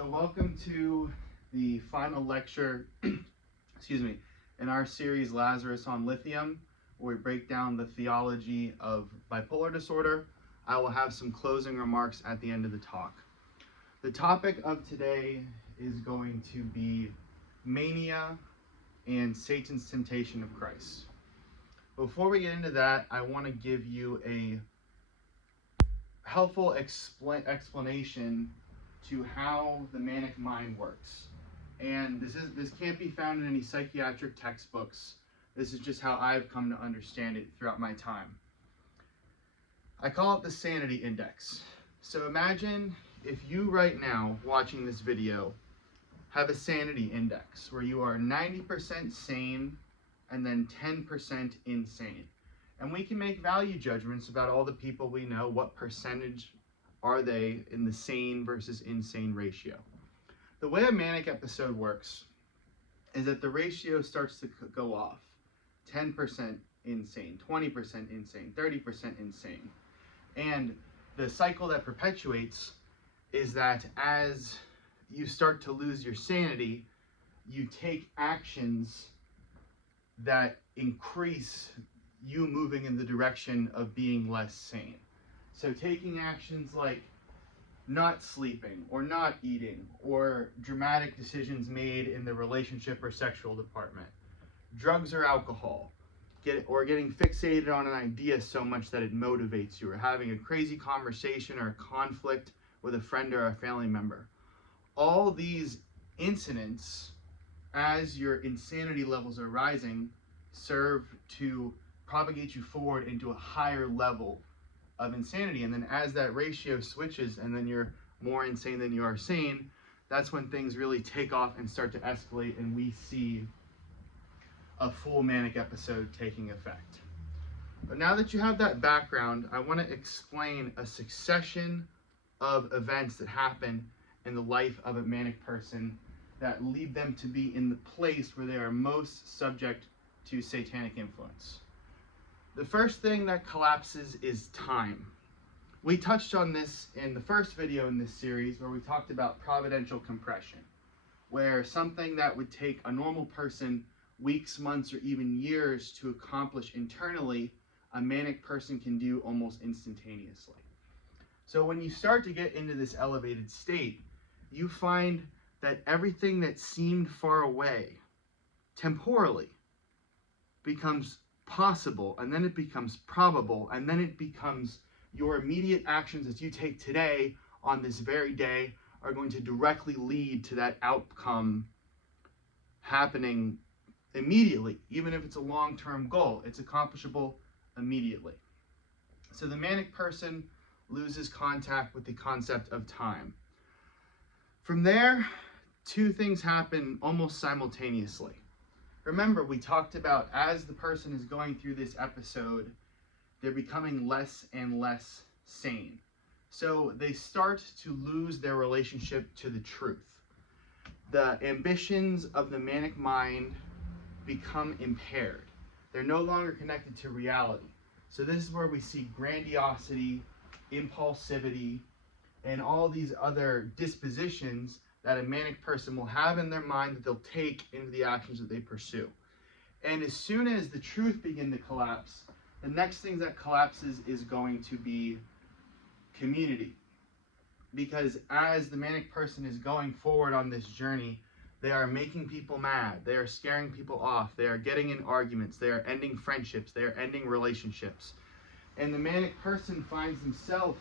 So welcome to the final lecture, in our series Lazarus on Lithium, where we break down the theology of bipolar disorder. I will have some closing remarks at the end of the talk. The topic of today is going to be Mania and Satan's temptation of Christ. Before we get into that, I want to give you a helpful explanation to how the manic mind works. And this can't be found in any psychiatric textbooks. This is just how I've come to understand it throughout my time. I call it the sanity index. So imagine if you right now watching this video have a sanity index where you are 90% sane and then 10% insane. And we can make value judgments about all the people we know, what percentage are they in the sane versus insane ratio. The way a manic episode works is that the ratio starts to go off. 10% insane, 20% insane, 30% insane. And the cycle that perpetuates is that as you start to lose your sanity, you take actions that increase you moving in the direction of being less sane. So taking actions like not sleeping or not eating, or dramatic decisions made in the relationship or sexual department, drugs or alcohol, getting fixated on an idea so much that it motivates you, or having a crazy conversation or a conflict with a friend or a family member. All these incidents, as your insanity levels are rising, serve to propagate you forward into a higher level of insanity. And then as that ratio switches and then you're more insane than you are sane, that's when things really take off and start to escalate, and we see a full manic episode taking effect. But now that you have that background, I want to explain a succession of events that happen in the life of a manic person that lead them to be in the place where they are most subject to satanic influence. The first thing that collapses is time. We touched on this in the first video in this series, where we talked about providential compression, where something that would take a normal person weeks, months, or even years to accomplish internally, a manic person can do almost instantaneously. So when you start to get into this elevated state, you find that everything that seemed far away temporally becomes possible, and then it becomes probable, and then it becomes your immediate actions that you take today on this very day are going to directly lead to that outcome happening immediately. Even if it's a long-term goal, it's accomplishable immediately. So the manic person loses contact with the concept of time. From there, two things happen almost simultaneously. Remember, we talked about as the person is going through this episode, they're becoming less and less sane. So they start to lose their relationship to the truth. The ambitions of the manic mind become impaired. They're no longer connected to reality. So this is where we see grandiosity, impulsivity, and all these other dispositions that a manic person will have in their mind that they'll take into the actions that they pursue. And as soon as the truth begins to collapse, the next thing that collapses is going to be community. Because as the manic person is going forward on this journey, they are making people mad, they are scaring people off, they are getting in arguments, they are ending friendships, they are ending relationships. And the manic person finds himself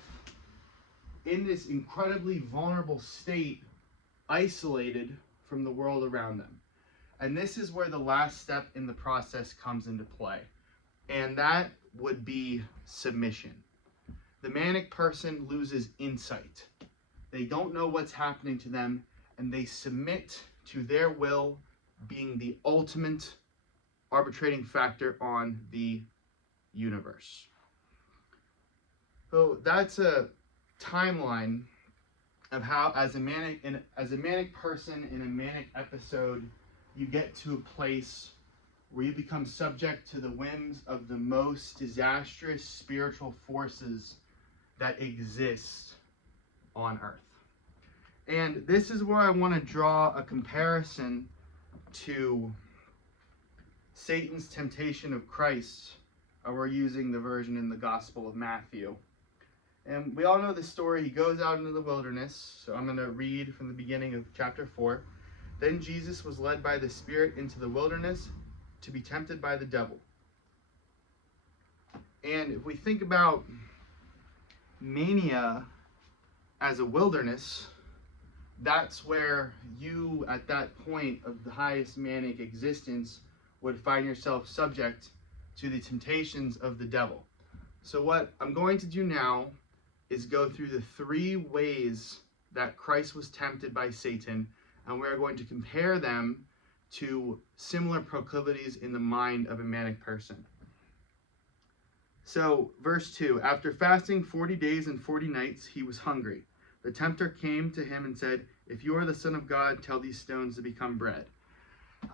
in this incredibly vulnerable state, isolated from the world around them. And this is where the last step in the process comes into play. And that would be submission. The manic person loses insight. They don't know what's happening to them, and they submit to their will being the ultimate arbitrating factor on the universe. So that's a timeline of how, as a manic person in a manic episode, you get to a place where you become subject to the whims of the most disastrous spiritual forces that exist on earth. And this is where I want to draw a comparison to Satan's temptation of Christ. We're using the version in the Gospel of Matthew. And we all know the story. He goes out into the wilderness. So I'm going to read from the beginning of chapter 4. Then Jesus was led by the Spirit into the wilderness to be tempted by the devil. And if we think about Mania as a wilderness, that's where you, at that point of the highest manic existence, would find yourself subject to the temptations of the devil. So what I'm going to do now is go through the 3 ways that Christ was tempted by Satan, and we're going to compare them to similar proclivities in the mind of a manic person. So, verse 2, after fasting 40 days and 40 nights, he was hungry. The tempter came to him and said, if you are the Son of God, tell these stones to become bread.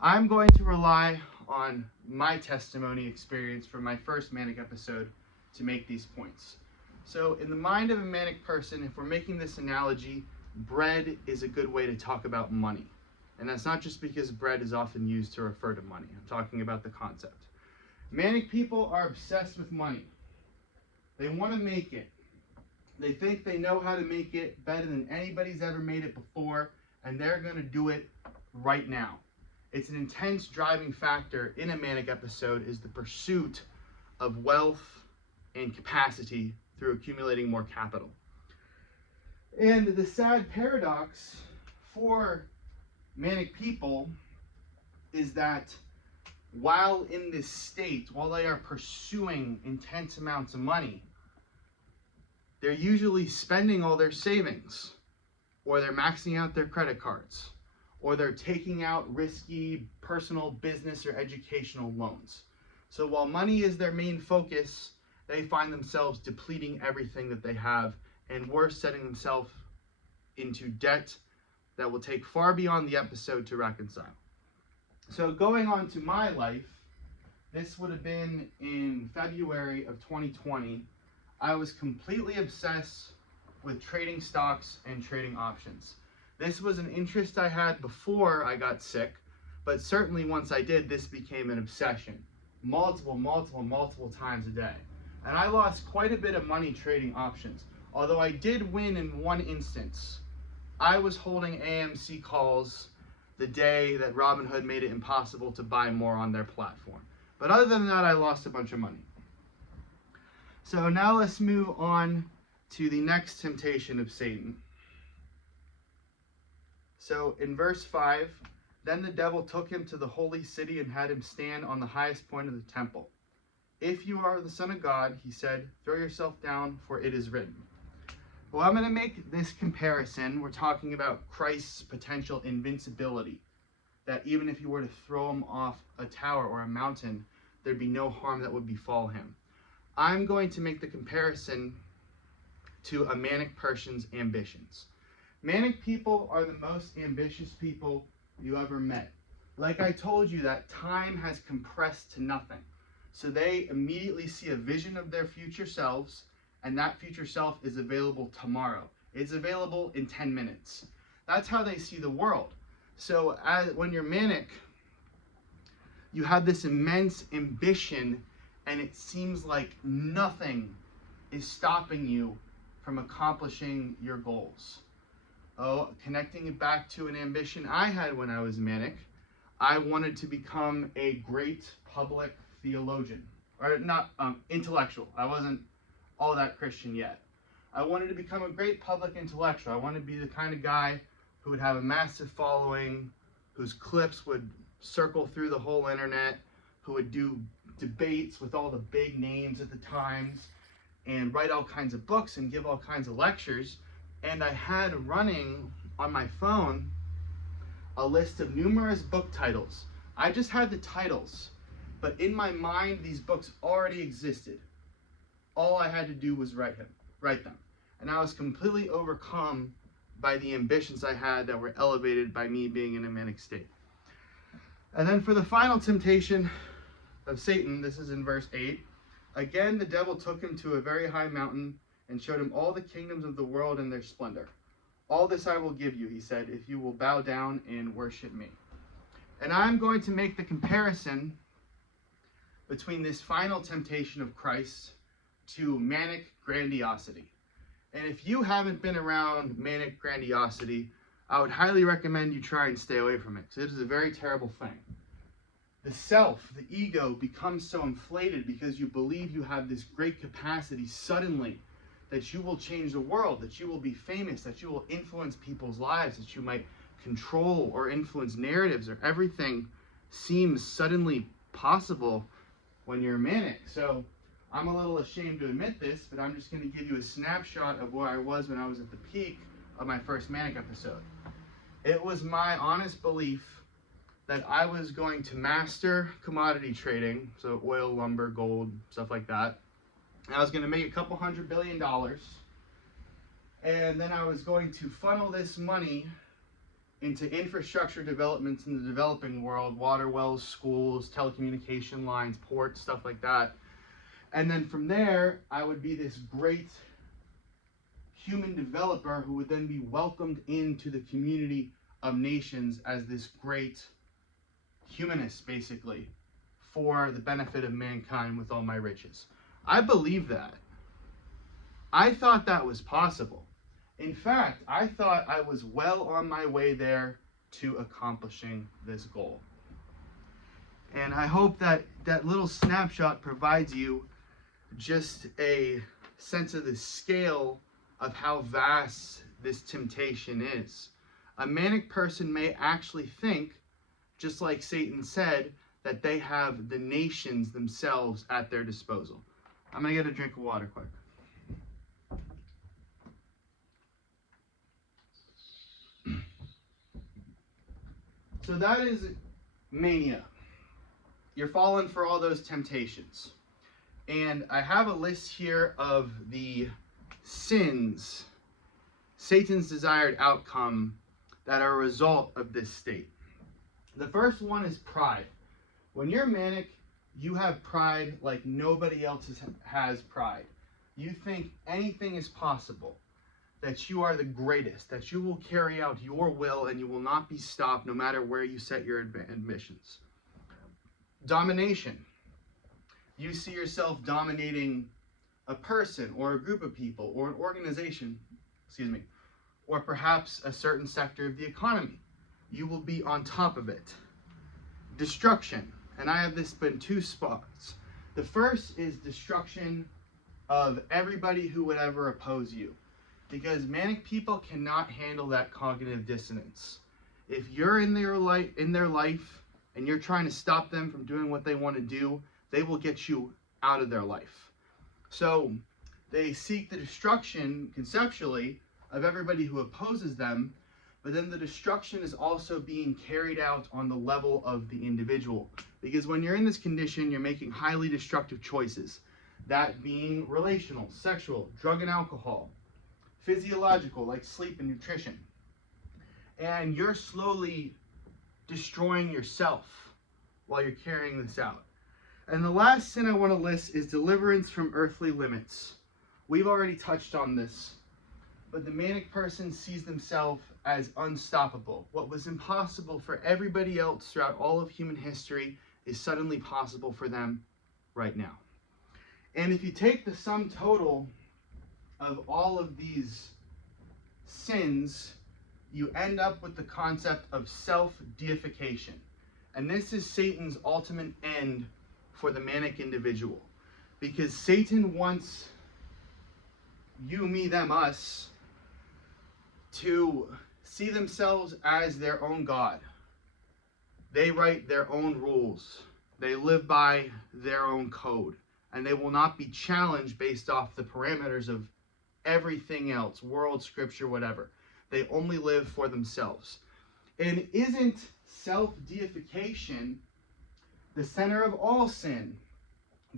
I'm going to rely on my testimony experience from my first manic episode to make these points. So in the mind of a manic person, if we're making this analogy, bread is a good way to talk about money. And that's not just because bread is often used to refer to money. I'm talking about the concept. Manic people are obsessed with money. They want to make it. They think they know how to make it better than anybody's ever made it before, and they're going to do it right now. It's an intense driving factor in a manic episode is the pursuit of wealth and capacity through accumulating more capital. And the sad paradox for manic people is that while in this state, while they are pursuing intense amounts of money, they're usually spending all their savings, or they're maxing out their credit cards, or they're taking out risky personal, business, or educational loans. So while money is their main focus, they find themselves depleting everything that they have, and worse, setting themselves into debt that will take far beyond the episode to reconcile. So going on to my life, this would have been in February of 2020. I was completely obsessed with trading stocks and trading options. This was an interest I had before I got sick, but certainly once I did, this became an obsession. Multiple times a day. And I lost quite a bit of money trading options. Although I did win in one instance. I was holding AMC calls the day that Robinhood made it impossible to buy more on their platform. But other than that, I lost a bunch of money. So now let's move on to the next temptation of Satan. So in verse 5, then the devil took him to the holy city and had him stand on the highest point of the temple. If you are the Son of God, he said, throw yourself down, for it is written. Well, I'm going to make this comparison. We're talking about Christ's potential invincibility. That even if you were to throw him off a tower or a mountain, there'd be no harm that would befall him. I'm going to make the comparison to a manic person's ambitions. Manic people are the most ambitious people you ever met. Like I told you, that time has compressed to nothing. So they immediately see a vision of their future selves, and that future self is available tomorrow. It's available in 10 minutes. That's how they see the world. So when you're manic, you have this immense ambition, and it seems like nothing is stopping you from accomplishing your goals. Oh, connecting it back to an ambition I had when I was manic, I wanted to become a great public theologian, or not intellectual. I wasn't all that Christian yet. I wanted to become a great public intellectual. I wanted to be the kind of guy who would have a massive following, whose clips would circle through the whole internet, who would do debates with all the big names at the times, and write all kinds of books and give all kinds of lectures. And I had running on my phone a list of numerous book titles. I just had the titles, but in my mind, these books already existed. All I had to do was write them. And I was completely overcome by the ambitions I had that were elevated by me being in a manic state. And then for the final temptation of Satan, this is in verse 8. Again, the devil took him to a very high mountain and showed him all the kingdoms of the world and their splendor. All this I will give you, he said, if you will bow down and worship me. And I'm going to make the comparison between this final temptation of Christ to manic grandiosity. And if you haven't been around manic grandiosity, I would highly recommend you try and stay away from it, because it is a very terrible thing. The self, the ego, becomes so inflated because you believe you have this great capacity suddenly that you will change the world, that you will be famous, that you will influence people's lives, that you might control or influence narratives, or everything seems suddenly possible when you're manic. So I'm a little ashamed to admit this, but I'm just going to give you a snapshot of where I was when I was at the peak of my first manic episode. It was my honest belief that I was going to master commodity trading, so oil, lumber, gold, stuff like that. And I was going to make a couple $100 billion, and then I was going to funnel this money into infrastructure developments in the developing world, water wells, schools, telecommunication lines, ports, stuff like that. And then from there, I would be this great human developer who would then be welcomed into the community of nations as this great humanist, basically, for the benefit of mankind with all my riches. I believe that. I thought that was possible. In fact, I thought I was well on my way there to accomplishing this goal. And I hope that that little snapshot provides you just a sense of the scale of how vast this temptation is. A manic person may actually think, just like Satan said, that they have the nations themselves at their disposal. I'm going to get a drink of water quick. So that is mania. You're falling for all those temptations. And I have a list here of the sins, Satan's desired outcome, that are a result of this state. The first one is pride. When you're manic, you have pride like nobody else has pride. You think anything is possible, that you are the greatest, that you will carry out your will and you will not be stopped no matter where you set your ambitions. Domination. You see yourself dominating a person or a group of people or an organization, or perhaps a certain sector of the economy. You will be on top of it. Destruction. And I have this in two spots. The first is destruction of everybody who would ever oppose you. Because manic people cannot handle that cognitive dissonance. If you're in their life and you're trying to stop them from doing what they want to do, they will get you out of their life. So they seek the destruction, conceptually, of everybody who opposes them, but then the destruction is also being carried out on the level of the individual. Because when you're in this condition, you're making highly destructive choices. That being relational, sexual, drug and alcohol, physiological, like sleep and nutrition. And you're slowly destroying yourself while you're carrying this out. And the last sin I want to list is deliverance from earthly limits. We've already touched on this, but the manic person sees themselves as unstoppable. What was impossible for everybody else throughout all of human history is suddenly possible for them right now. And if you take the sum total of all of these sins, you end up with the concept of self-deification. And this is Satan's ultimate end for the manic individual. Because Satan wants you, me, them, us to see themselves as their own God. They write their own rules. They live by their own code. And they will not be challenged based off the parameters of everything else, world, scripture, whatever. They only live for themselves. And isn't self-deification the center of all sin,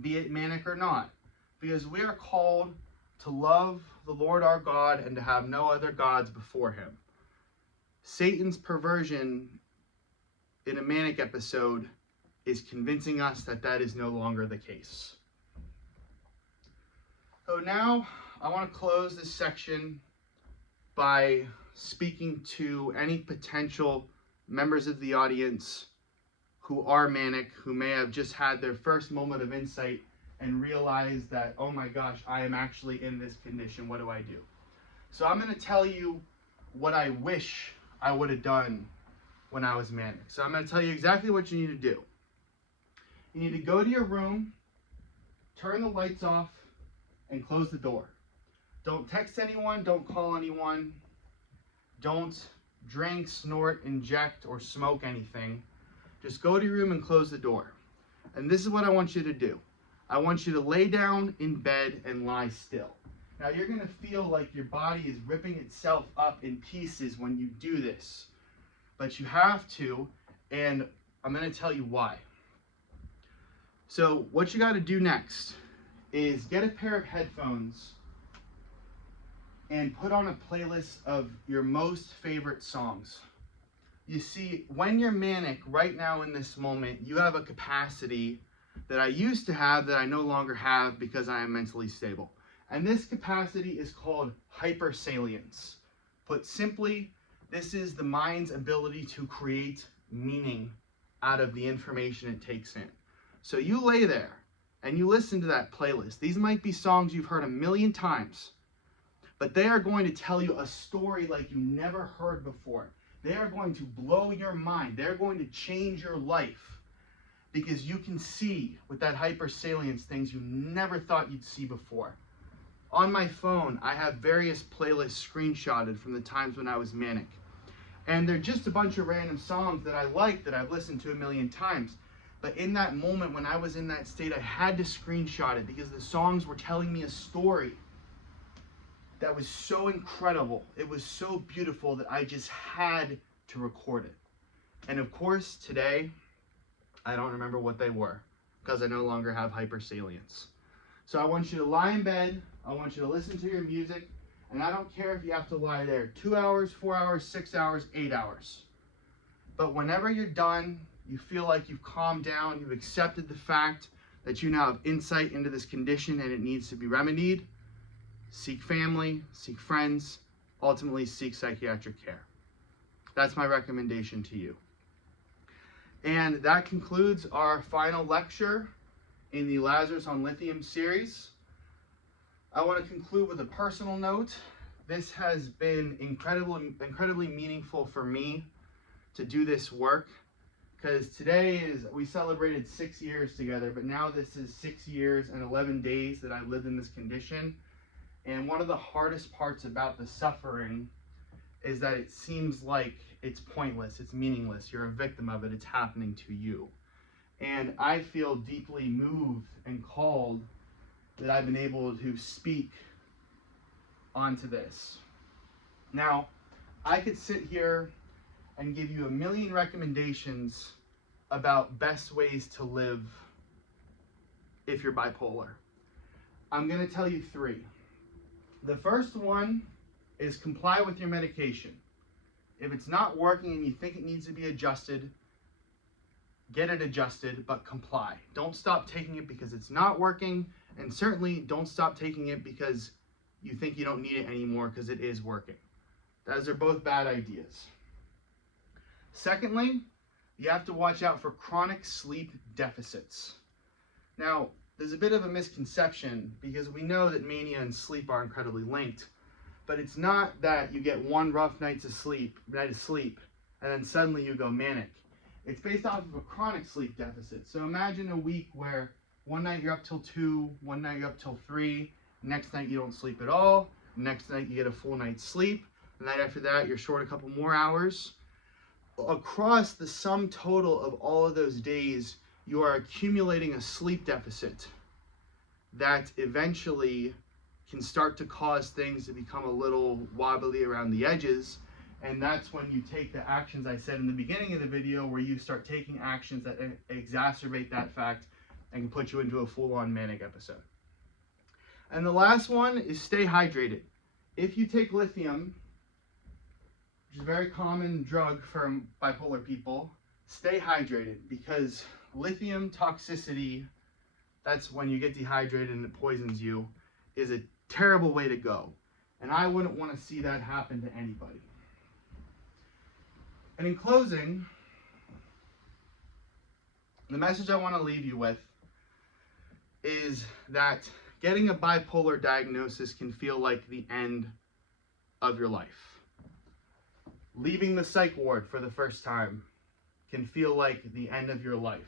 be it manic or not? Because we are called to love the Lord our God and to have no other gods before him. Satan's perversion in a manic episode is convincing us that that is no longer the case. So now I want to close this section by speaking to any potential members of the audience who are manic, who may have just had their first moment of insight and realize that, oh my gosh, I am actually in this condition. What do I do? So I'm going to tell you what I wish I would have done when I was manic. So I'm going to tell you exactly what you need to do. You need to go to your room, turn the lights off, and close the door. Don't text anyone, don't call anyone, don't drink, snort, inject, or smoke anything. Just go to your room and close the door. And this is what I want you to do. I want you to lay down in bed and lie still. Now you're going to feel like your body is ripping itself up in pieces when you do this. But you have to, and I'm going to tell you why. So what you got to do next is get a pair of headphones and put on a playlist of your most favorite songs. You see, when you're manic right now in this moment, you have a capacity that I used to have that I no longer have because I am mentally stable. And this capacity is called hypersalience. Put simply, this is the mind's ability to create meaning out of the information it takes in. So you lay there and you listen to that playlist. These might be songs you've heard a million times, but they are going to tell you a story like you never heard before. They are going to blow your mind. They're going to change your life because you can see with that hypersalience things you never thought you'd see before. On my phone, I have various playlists screenshotted from the times when I was manic. And they're just a bunch of random songs that I like that I've listened to a million times. But in that moment when I was in that state, I had to screenshot it because the songs were telling me a story that was so incredible. It was so beautiful that I just had to record it. And of course, today, I don't remember what they were because I no longer have hypersalience. So I want you to lie in bed. I want you to listen to your music. And I don't care if you have to lie there 2 hours, 4 hours, 6 hours, 8 hours. But whenever you're done, you feel like you've calmed down, you've accepted the fact that you now have insight into this condition and it needs to be remedied, seek family, seek friends, ultimately seek psychiatric care. That's my recommendation to you. And that concludes our final lecture in the Lazarus on Lithium series. I want to conclude with a personal note. This has been incredibly meaningful for me to do this work because we celebrated 6 years together, but now this is 6 years and 11 days that I've lived in this condition. And one of the hardest parts about the suffering is that it seems like it's pointless, it's meaningless, you're a victim of it, it's happening to you. And I feel deeply moved and called that I've been able to speak onto this. Now, I could sit here and give you a million recommendations about best ways to live if you're bipolar. I'm going to tell you 3. The first one is comply with your medication. If it's not working and you think it needs to be adjusted, get it adjusted, but comply. Don't stop taking it because it's not working, and certainly don't stop taking it because you think you don't need it anymore because it is working. Those are both bad ideas. Secondly, you have to watch out for chronic sleep deficits. Now, there's a bit of a misconception because we know that mania and sleep are incredibly linked, but it's not that you get one rough night of sleep, and then suddenly you go manic. It's based off of a chronic sleep deficit. So imagine a week where one night you're up till 2, one night you're up till 3, next night you don't sleep at all, next night you get a full night's sleep, the night after that you're short a couple more hours. Across the sum total of all of those days, you are accumulating a sleep deficit that eventually can start to cause things to become a little wobbly around the edges. And that's when you take the actions I said in the beginning of the video, where you start taking actions that exacerbate that fact and can put you into a full-on manic episode. And the last one is stay hydrated. If you take lithium, which is a very common drug for bipolar people, stay hydrated because lithium toxicity, that's when you get dehydrated and it poisons you, is a terrible way to go. And I wouldn't want to see that happen to anybody. And in closing, the message I want to leave you with is that getting a bipolar diagnosis can feel like the end of your life. Leaving the psych ward for the first time can feel like the end of your life.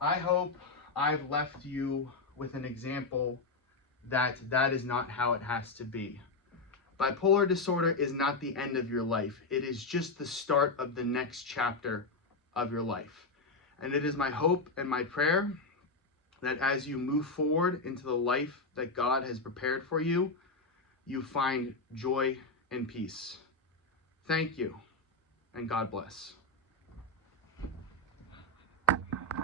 I hope I've left you with an example that that is not how it has to be. Bipolar disorder is not the end of your life. It is just the start of the next chapter of your life. And it is my hope and my prayer that as you move forward into the life that God has prepared for you, you find joy and peace. Thank you, and God bless.